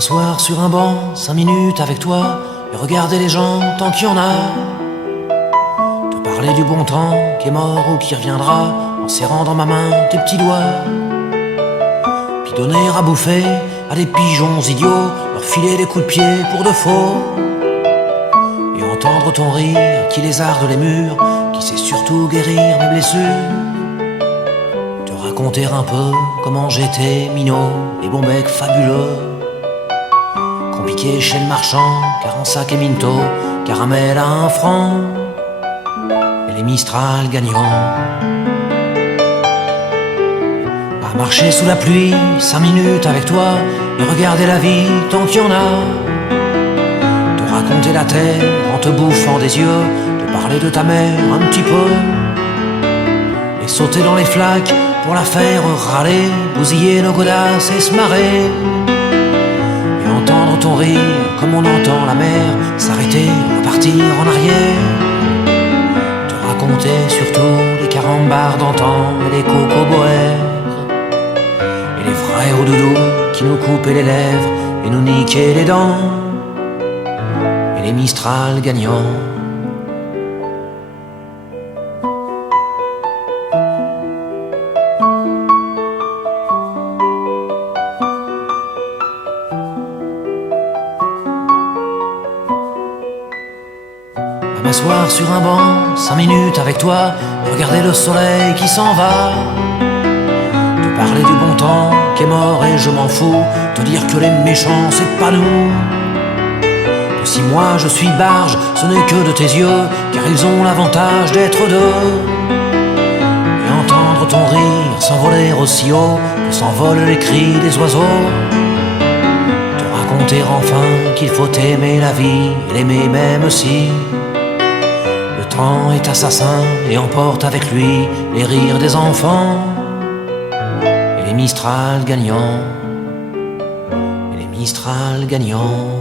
M'asseoir sur un banc, 5 minutes avec toi, et regarder les gens tant qu'il y en a. Te parler du bon temps qui est mort ou qui reviendra, en serrant dans ma main tes petits doigts. Puis donner à bouffer à des pigeons idiots, leur filer des coups de pied pour de faux. Et entendre ton rire qui lézarde les murs, qui sait surtout guérir mes blessures. Te raconter un peu comment j'étais minot et bon bec fabuleux. Compliqué chez le marchand, car en sac et minto, caramel à 1 franc, et les Mistral gagnants. À marcher sous la pluie, 5 minutes avec toi, et regarder la vie tant qu'il y en a. Te raconter la terre en te bouffant des yeux, te parler de ta mère un petit peu, et sauter dans les flaques pour la faire râler, bousiller nos godasses et se marrer. Entendre ton rire comme on entend la mer s'arrêter, repartir en arrière. Te raconter surtout les carambars d'antan et les cocoboères, et les vrais hauts doudous qui nous coupaient les lèvres et nous niquaient les dents, et les Mistral gagnants. À m'asseoir sur un banc, 5 minutes avec toi, et regarder le soleil qui s'en va. Te parler du bon temps qui est mort et je m'en fous, te dire que les méchants c'est pas nous. Que si moi je suis barge, ce n'est que de tes yeux, car ils ont l'avantage d'être deux. Et entendre ton rire s'envoler aussi haut que s'envolent les cris des oiseaux. Te raconter enfin qu'il faut aimer la vie et l'aimer même si le temps est assassin et emporte avec lui les rires des enfants, et les Mistral gagnants, et les Mistral gagnants.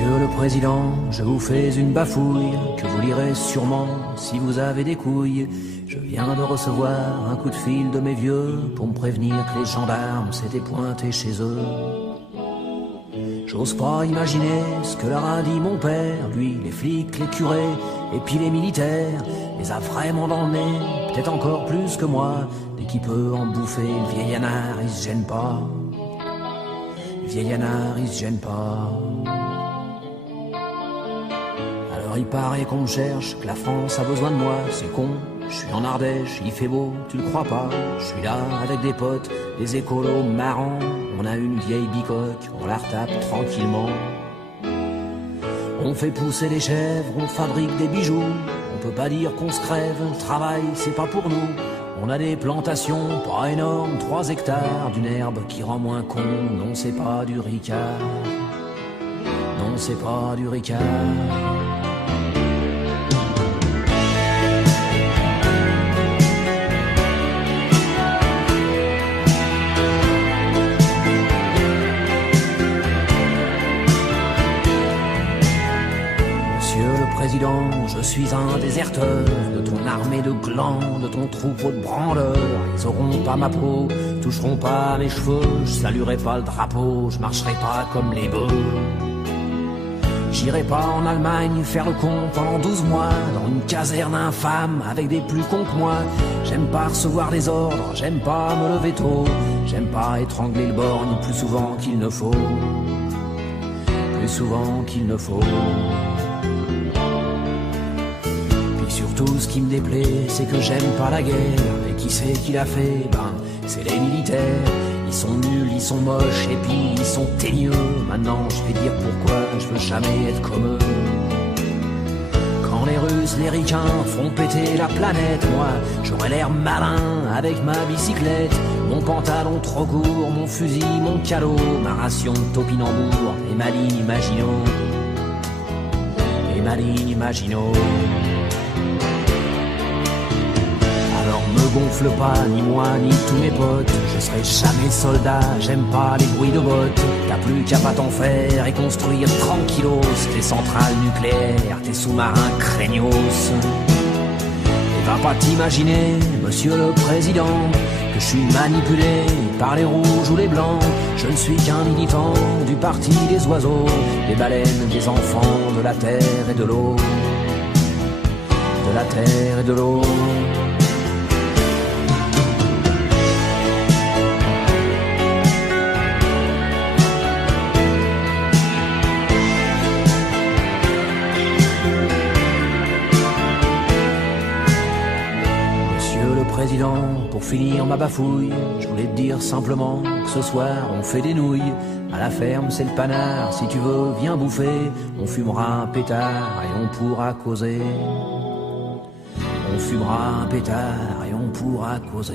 Monsieur le Président, je vous fais une bafouille que vous lirez sûrement si vous avez des couilles. Je viens de recevoir un coup de fil de mes vieux pour me prévenir que les gendarmes s'étaient pointés chez eux. J'ose pas imaginer ce que leur a dit mon père, lui, les flics, les curés et puis les militaires, les a vraiment dans le nez, peut-être encore plus que moi. Dès qu'il peut en bouffer, le vieil anard, il se gêne pas. Le vieil anard, il se gêne pas. Alors il paraît qu'on me cherche, que la France a besoin de moi, c'est con. Je suis en Ardèche, il fait beau, tu le crois pas. Je suis là avec des potes, des écolos marrants. On a une vieille bicoque, on la retape tranquillement. On fait pousser les chèvres, on fabrique des bijoux. On peut pas dire qu'on se crève, le travail c'est pas pour nous. On a des plantations, pas énormes, 3 hectares, d'une herbe qui rend moins con. Non c'est pas du ricard, non c'est pas du ricard. le Président, je suis un déserteur de ton armée de glands, de ton troupeau de branleurs. Ils auront pas ma peau, toucheront pas mes cheveux, je saluerai pas le drapeau, je marcherai pas comme les bœufs. J'irai pas en Allemagne faire le con pendant 12 mois dans une caserne infâme avec des plus cons que moi. J'aime pas recevoir des ordres, j'aime pas me lever tôt, j'aime pas étrangler le borgne plus souvent qu'il ne faut. Plus souvent qu'il ne faut. Puis surtout ce qui me déplaît, c'est que j'aime pas la guerre. Et qui c'est qui l'a fait? Ben, c'est les militaires. Ils sont nuls, ils sont moches, et puis ils sont teigneux. Maintenant je vais dire pourquoi je veux jamais être comme eux. Quand les Russes, les Ricains font péter la planète, moi j'aurai l'air malin avec ma bicyclette, mon pantalon trop court, mon fusil, mon calot, ma ration de topinambour et ma ligne Maginot. Et ma ligne Maginot. Alors me gonfle pas, ni moi, ni tous mes potes. Je serai jamais soldat, j'aime pas les bruits de bottes. T'as plus qu'à pas t'en faire et construire tranquillos tes centrales nucléaires, tes sous-marins craignos. Et va pas t'imaginer, monsieur le Président, que je suis manipulé par les rouges ou les blancs. Je ne suis qu'un militant du parti des oiseaux, des baleines, des enfants, de la terre et de l'eau. De la terre et de l'eau. Président, pour finir ma bafouille, je voulais te dire simplement que ce soir on fait des nouilles. À la ferme c'est le panard, si tu veux viens bouffer. On fumera un pétard et on pourra causer. On fumera un pétard et on pourra causer.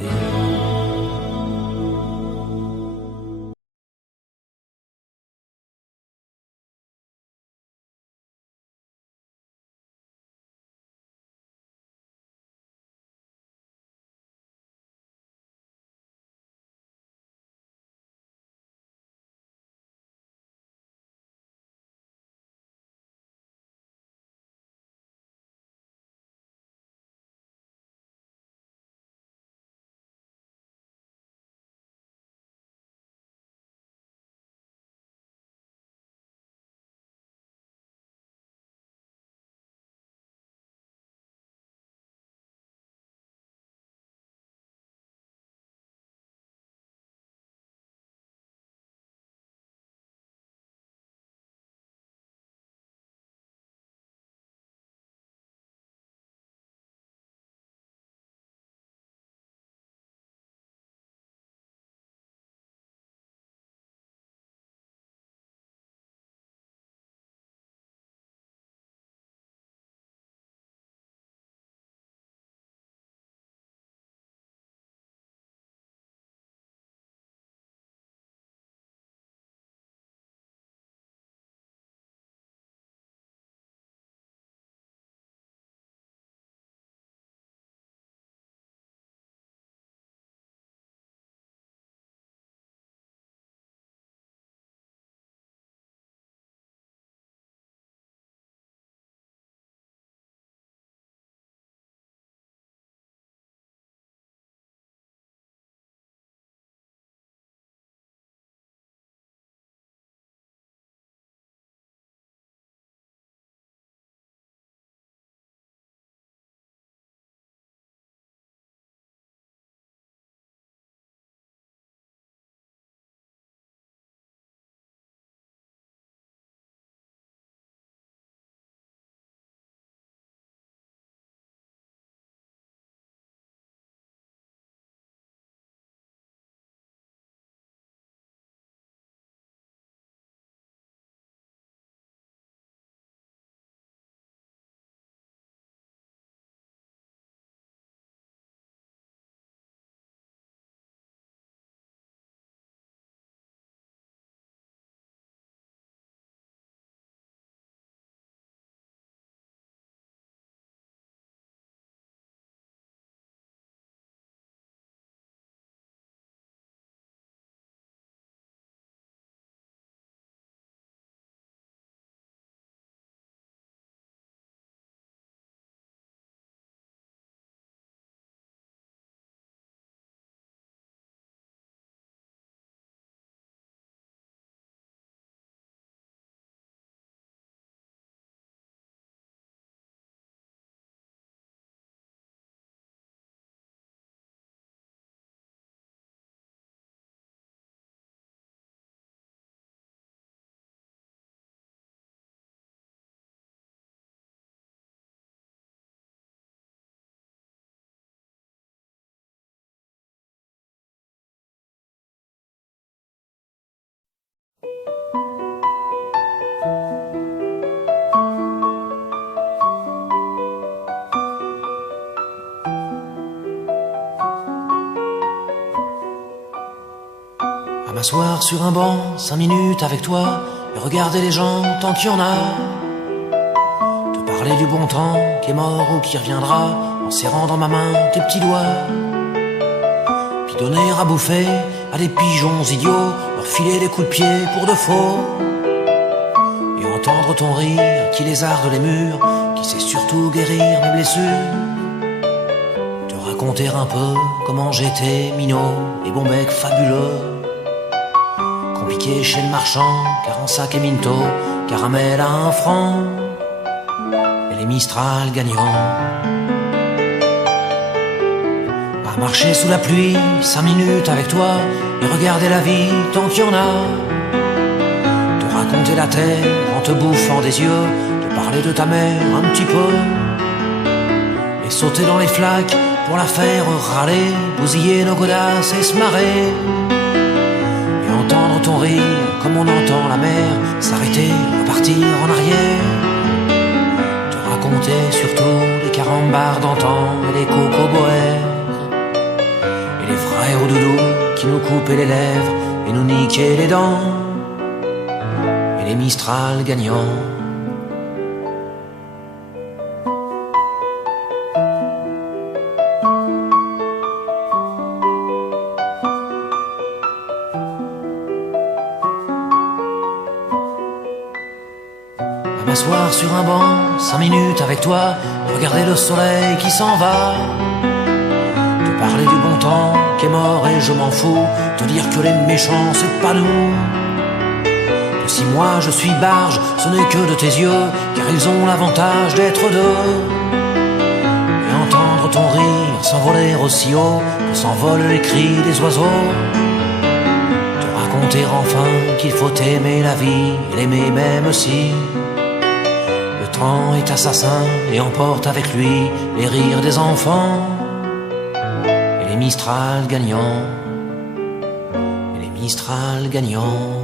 m'asseoir sur un banc, 5 minutes avec toi, et regarder les gens tant qu'il y en a. Te parler du bon temps qui est mort ou qui reviendra, en serrant dans ma main tes petits doigts. Puis donner à bouffer à des pigeons idiots, leur filer des coups de pied pour de faux. Et entendre ton rire qui lézarde les murs, qui sait surtout guérir mes blessures. Te raconter un peu comment j'étais minot et bon bec fabuleux. Compliqué chez le marchand, car en sac et minto, caramel à 1 franc, et les Mistral gagnants. À marcher sous la pluie, 5 minutes avec toi, et regarder la vie tant qu'il y en a. Te raconter la terre en te bouffant des yeux, te parler de ta mère un petit peu, et sauter dans les flaques pour la faire râler, bousiller nos godasses et se marrer. Et entendre ton rire comme on entend la mer s'arrêter, repartir en arrière. Te raconter surtout les carambars d'antan et les cocoboères, et les frères au doudou qui nous coupaient les lèvres et nous niquaient les dents, et les Mistral gagnants. À m'asseoir sur un banc, 5 minutes avec toi, regarder le soleil qui s'en va. Te parler du bon temps qui est mort et je m'en fous, te dire que les méchants c'est pas nous. Que si moi je suis barge, ce n'est que de tes yeux, car ils ont l'avantage d'être deux. Et entendre ton rire s'envoler aussi haut que s'envolent les cris des oiseaux. Te raconter enfin qu'il faut aimer la vie et l'aimer même si le temps est assassin et emporte avec lui les rires des enfants, et les Mistral gagnants, et les Mistral gagnants.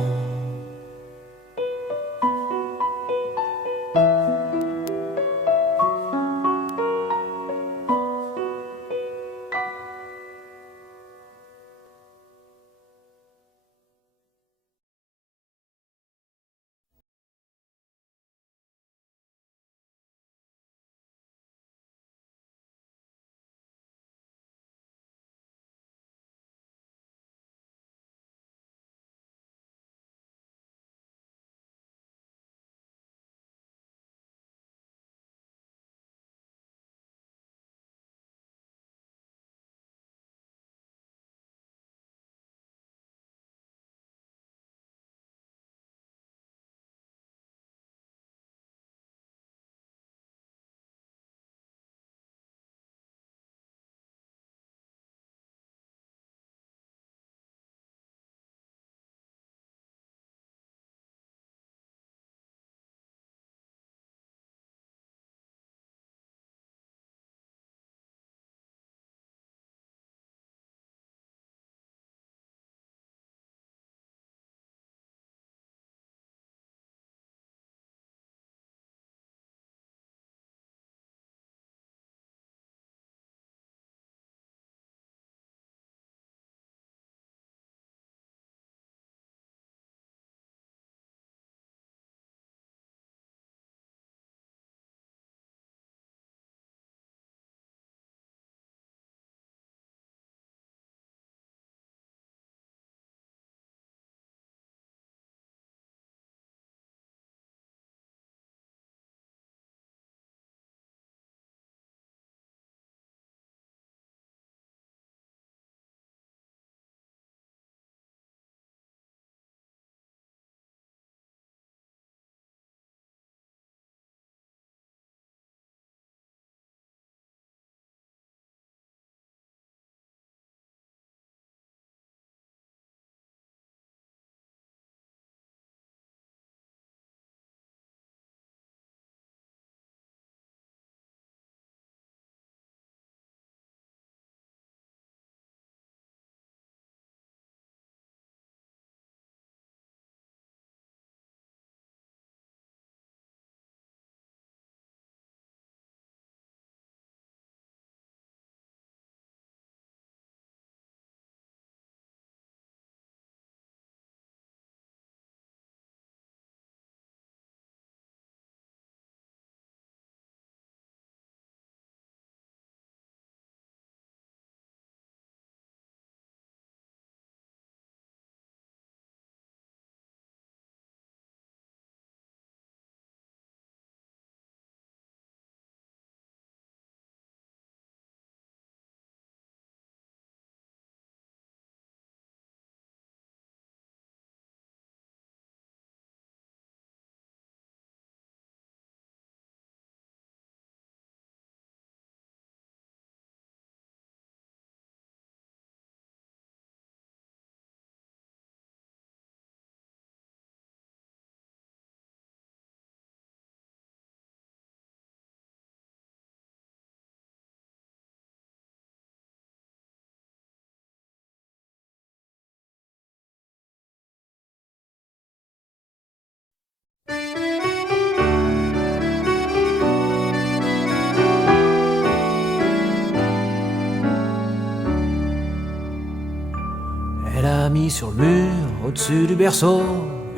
mis sur le mur, au-dessus du berceau,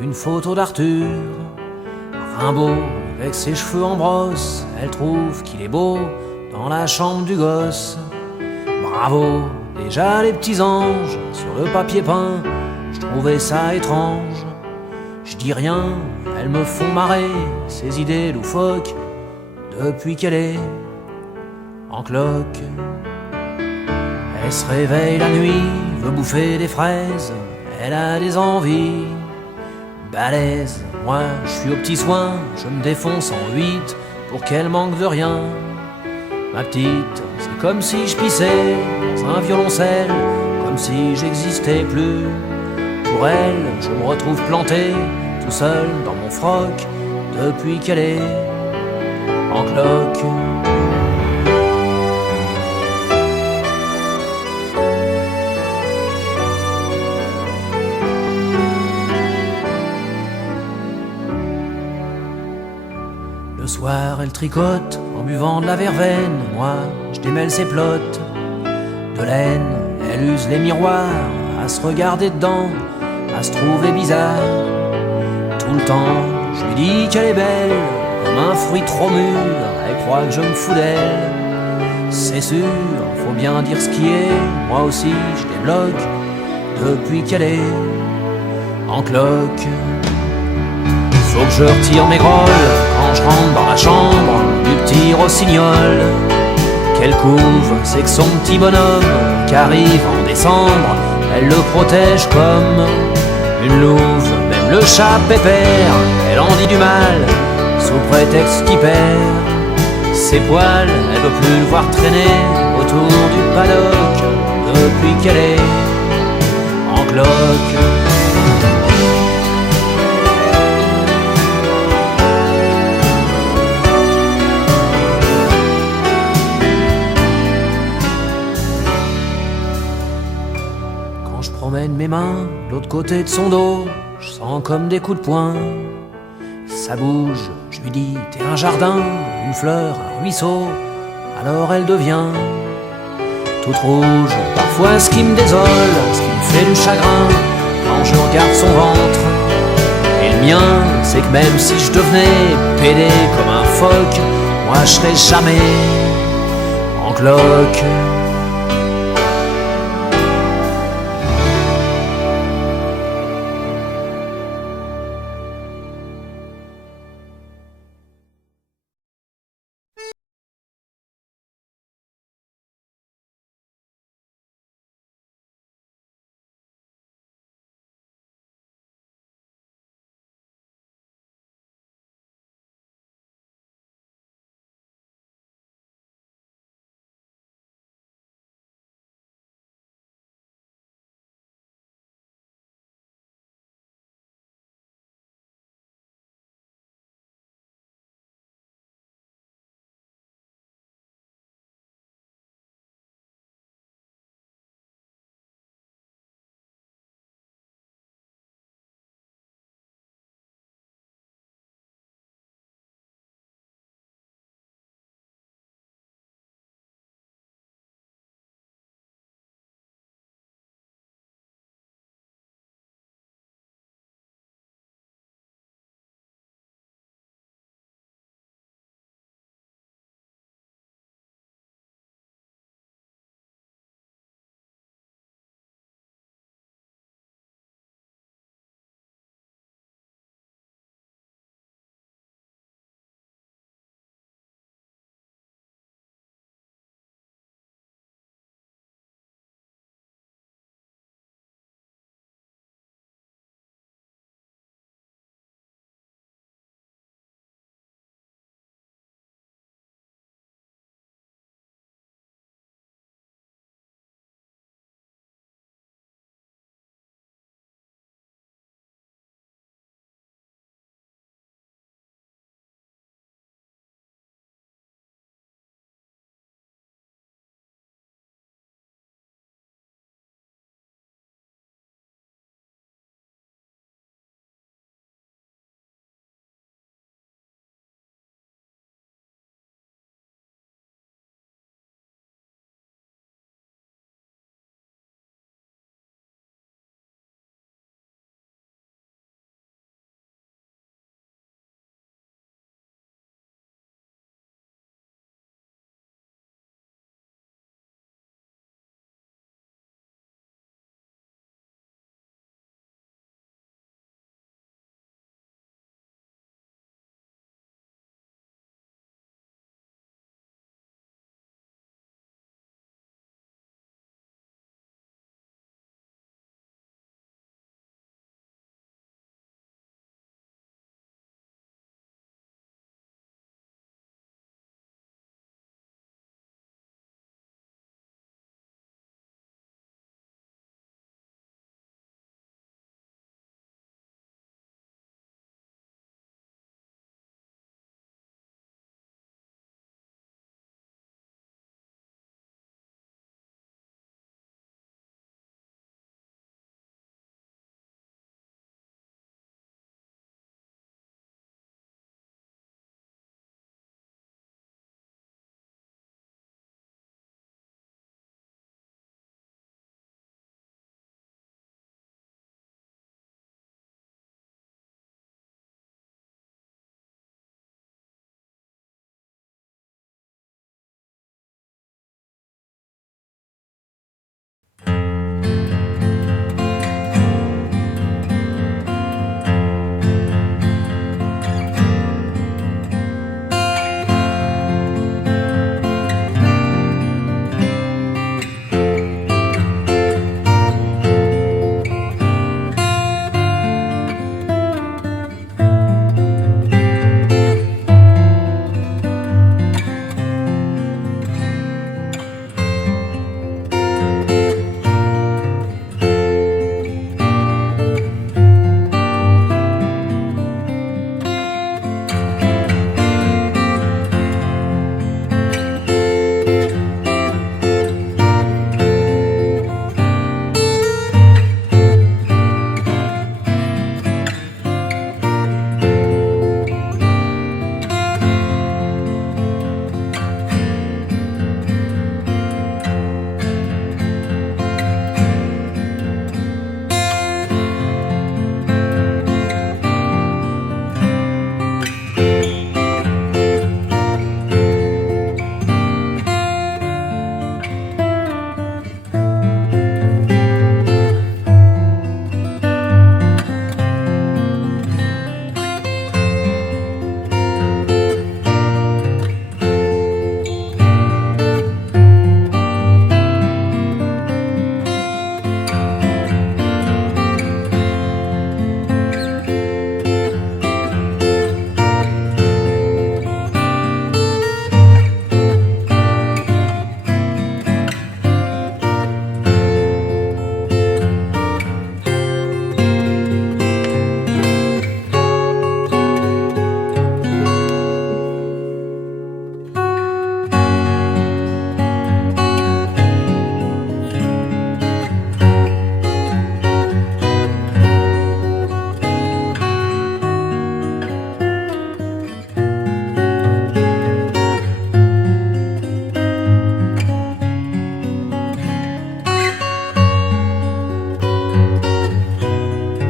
une photo d'Arthur. Rimbaud, avec ses cheveux en brosse, elle trouve qu'il est beau dans la chambre du gosse. Bravo, déjà les petits anges, sur le papier peint, je trouvais ça étrange. Je dis rien, elles me font marrer, ces idées loufoques, depuis qu'elle est en cloque. Elle se réveille la nuit, veut bouffer des fraises, elle a des envies balèzes. Moi, je suis aux petits soins, je me défonce en 8 pour qu'elle manque de rien. Ma petite, c'est comme si je pissais dans un violoncelle, comme si j'existais plus. Pour elle, je me retrouve planté, tout seul dans mon froc, depuis qu'elle est en cloque. Le soir, elle tricote en buvant de la verveine. Moi, je démêle ses plottes de laine. Elle use les miroirs à se regarder dedans, à se trouver bizarre. Tout le temps, je lui dis qu'elle est belle, comme un fruit trop mûr. Elle croit que je me fous d'elle. C'est sûr, faut bien dire ce qui est. Moi aussi, je débloque depuis qu'elle est en cloque. Faut que je retire mes grolles quand je rentre dans la chambre du petit rossignol. Qu'elle couve, c'est que son petit bonhomme qu'arrive en décembre, elle le protège comme une louve. Même le chat pépère, elle en dit du mal sous prétexte qu'il perd ses poils. Elle veut plus le voir traîner autour du paddock depuis qu'elle est en cloque. Je promène mes mains de l'autre côté de son dos, je sens comme des coups de poing. Ça bouge, je lui dis t'es un jardin, une fleur, un ruisseau. Alors elle devient toute rouge. Parfois ce qui me désole, ce qui me fait du chagrin, quand je regarde son ventre et le mien, c'est que même si je devenais pédé comme un phoque, moi je serais jamais en cloque.